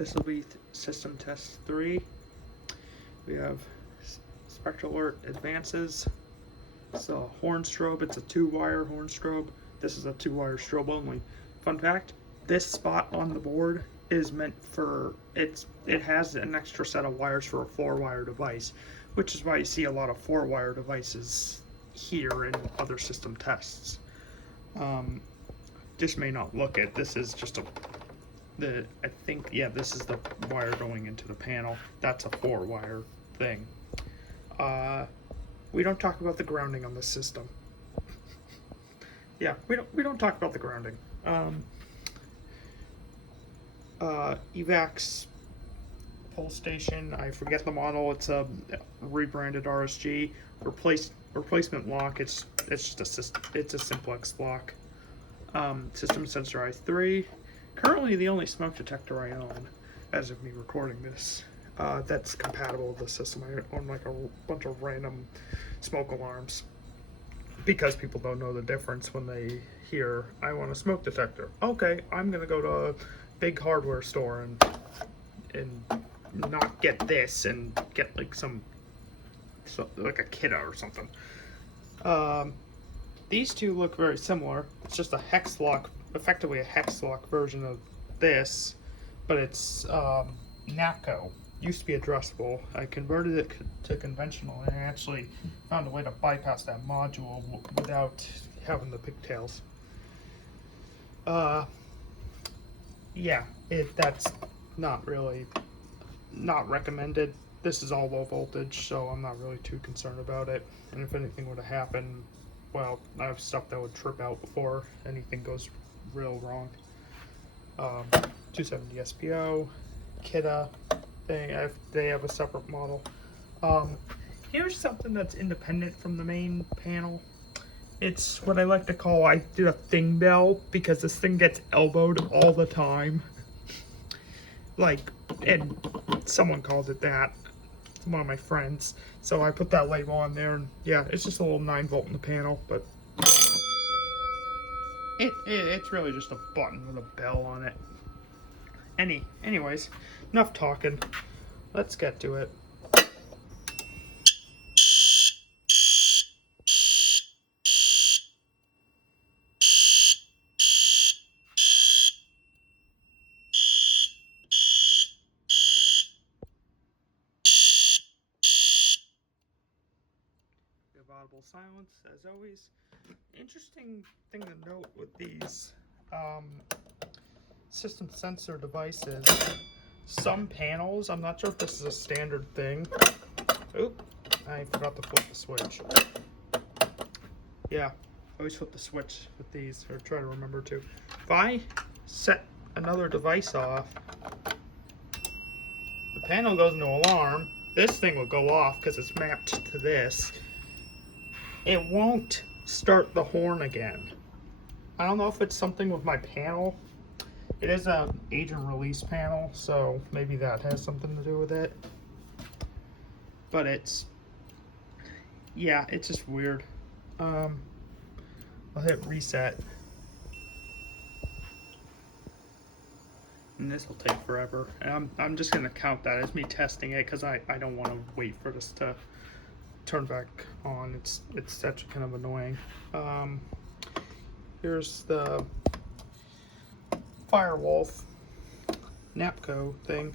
This will be system test 3. We have Spectral Alert Advances. It's a horn strobe. It's a 2-wire horn strobe. This is a 2-wire strobe only. Fun fact, this spot on the board is meant for, it has an extra set of wires for a 4-wire device, which is why you see a lot of 4-wire devices here in other system tests. This may not look it. This is just I think, yeah, this is the wire going into the panel. That's a 4-wire thing. We don't talk about the grounding on this system. Yeah, we don't talk about the grounding. Evax pole station, I forget the model. It's a rebranded RSG replacement lock. It's just a system. It's a simplex lock. System sensor i3. Currently the only smoke detector I own, as of me recording this, that's compatible with the system. I own like a bunch of random smoke alarms because people don't know the difference when they hear, I want a smoke detector. Okay, I'm gonna go to a big hardware store and not get this and get like like a Kidda or something. These two look very similar. It's just a hex lock, effectively a hex lock version of this, but it's NAPCO. Used to be addressable. I converted it to conventional, and I actually found a way to bypass that module without having the pigtails. Yeah, that's not recommended. This is all low voltage, so I'm not really too concerned about it. And if anything were to happen, well, I have stuff that would trip out before anything goes real wrong. 270 SPO, Kidda, they have a separate model. Here's something that's independent from the main panel. It's what I like to call, I did a thing bell, because this thing gets elbowed all the time. Like, and someone called it that. It's one of my friends. So I put that label on there, and yeah, it's just a little 9-volt in the panel, but it's really just a button with a bell on it. Anyways, enough talking. Let's get to it. Audible silence, as always. Interesting thing to note with these system sensor devices, some panels, I'm not sure if this is a standard thing. Oop, I forgot to flip the switch. Yeah, always flip the switch with these, or try to remember to. If I set another device off, the panel goes into alarm, this thing will go off because it's mapped to this. It won't start the horn again. I don't know if it's something with my panel. It is an agent release panel, so maybe that has something to do with it. But it's just weird. I'll hit reset. And this will take forever. And I'm just gonna count that as me testing it because I don't want to wait for this to turn back on. It's actually kind of annoying. Here's the Firewolf NAPCO thing.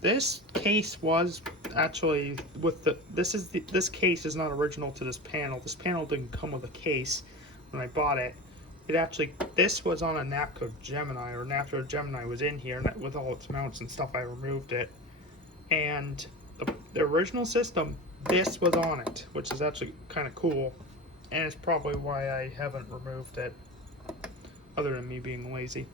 This case was actually with this case is not original to this panel. This panel didn't come with a case when I bought it. This was on a NAPCO Gemini, or NAPCO Gemini was in here with all its mounts and stuff. I removed it, and the original system, this was on it, which is actually kind of cool, and it's probably why I haven't removed it, other than me being lazy.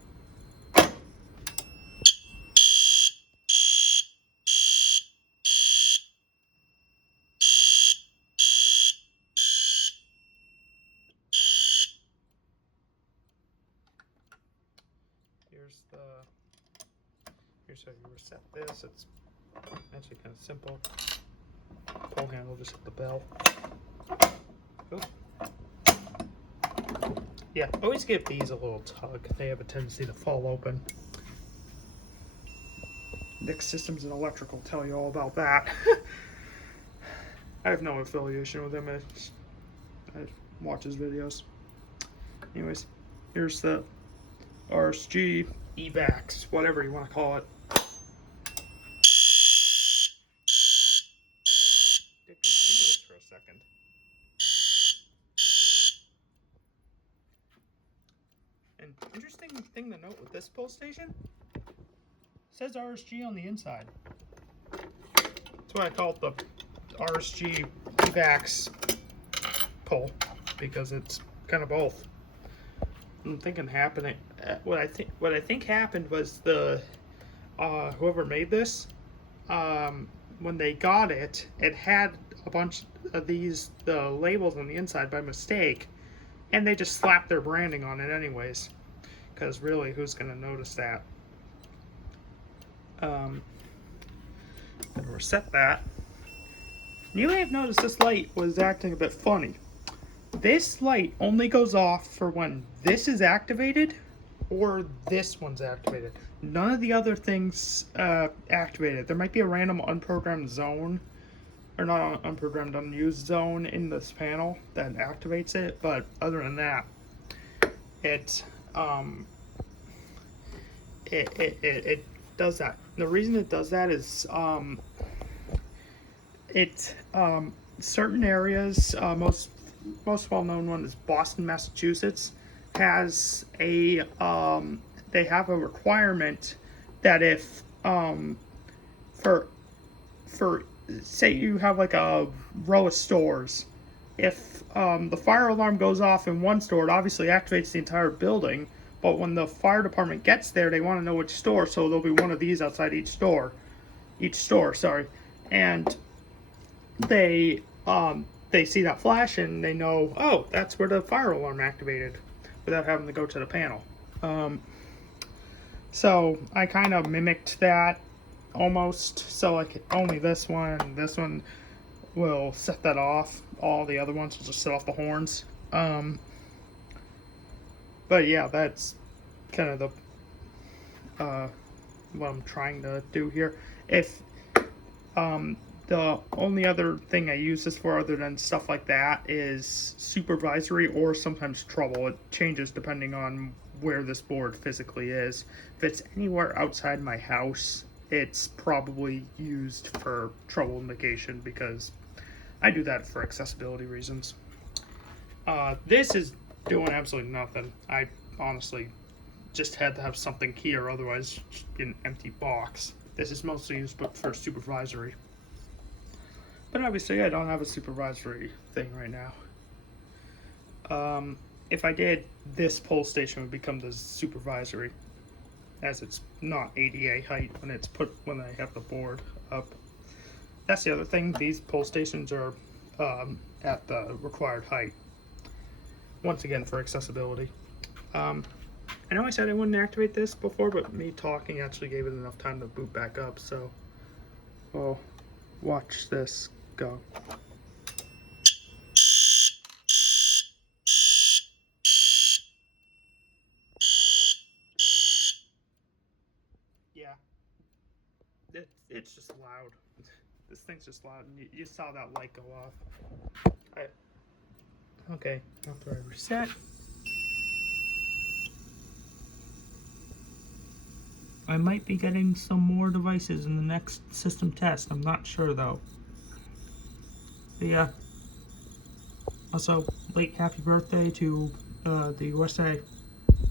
Here's how you reset this. It's actually kind of simple. Pull handle, just hit the bell. Oop. Yeah, always give these a little tug. They have a tendency to fall open. Nick Systems and Electric will tell you all about that. I have no affiliation with him. I watch his videos. Anyways, here's the RSG EVAX, whatever you want to call it. Did continuous for a second. An interesting thing to note with this pull station, it says RSG on the inside. That's why I call it the RSG EVAX pull, because it's kind of both. I'm thinking happening. What I think happened was the whoever made this, when they got it, it had a bunch of the labels on the inside by mistake, and they just slapped their branding on it anyways. Because really, who's gonna notice that? Gonna reset that. You may have noticed this light was acting a bit funny. This light only goes off for when this is activated or this one's activated. None of the other things activated. There might be a random unprogrammed zone, or not unprogrammed, unused zone in this panel that activates it, but other than that, it does that. The reason it does that is certain areas, most well-known one is Boston, Massachusetts, has a they have a requirement that if for say you have like a row of stores, if the fire alarm goes off in one store, it obviously activates the entire building, but when the fire department gets there, they want to know which store, so there'll be one of these outside each store, and they see that flash and they know, oh, that's where the fire alarm activated, without having to go to the panel. So I kind of mimicked that almost. So like only this one will set that off. All the other ones will just set off the horns. But yeah, that's kind of the what I'm trying to do here. If the only other thing I use this for, other than stuff like that, is supervisory or sometimes trouble. It changes depending on where this board physically is. If it's anywhere outside my house, it's probably used for trouble indication, because I do that for accessibility reasons. This is doing absolutely nothing. I honestly just had to have something here, otherwise just an empty box. This is mostly used for supervisory. But obviously I don't have a supervisory thing right now. If I did, this pole station would become the supervisory, as it's not ADA height when I have the board up. That's the other thing, these pole stations are at the required height. Once again, for accessibility. I know I said I wouldn't activate this before, but me talking actually gave it enough time to boot back up, so we'll watch this go. Yeah, it's just loud. This thing's just loud, and you saw that light go off. Okay, after I reset, I might be getting some more devices in the next system test. I'm not sure though. But yeah. Also, late happy birthday to the USA.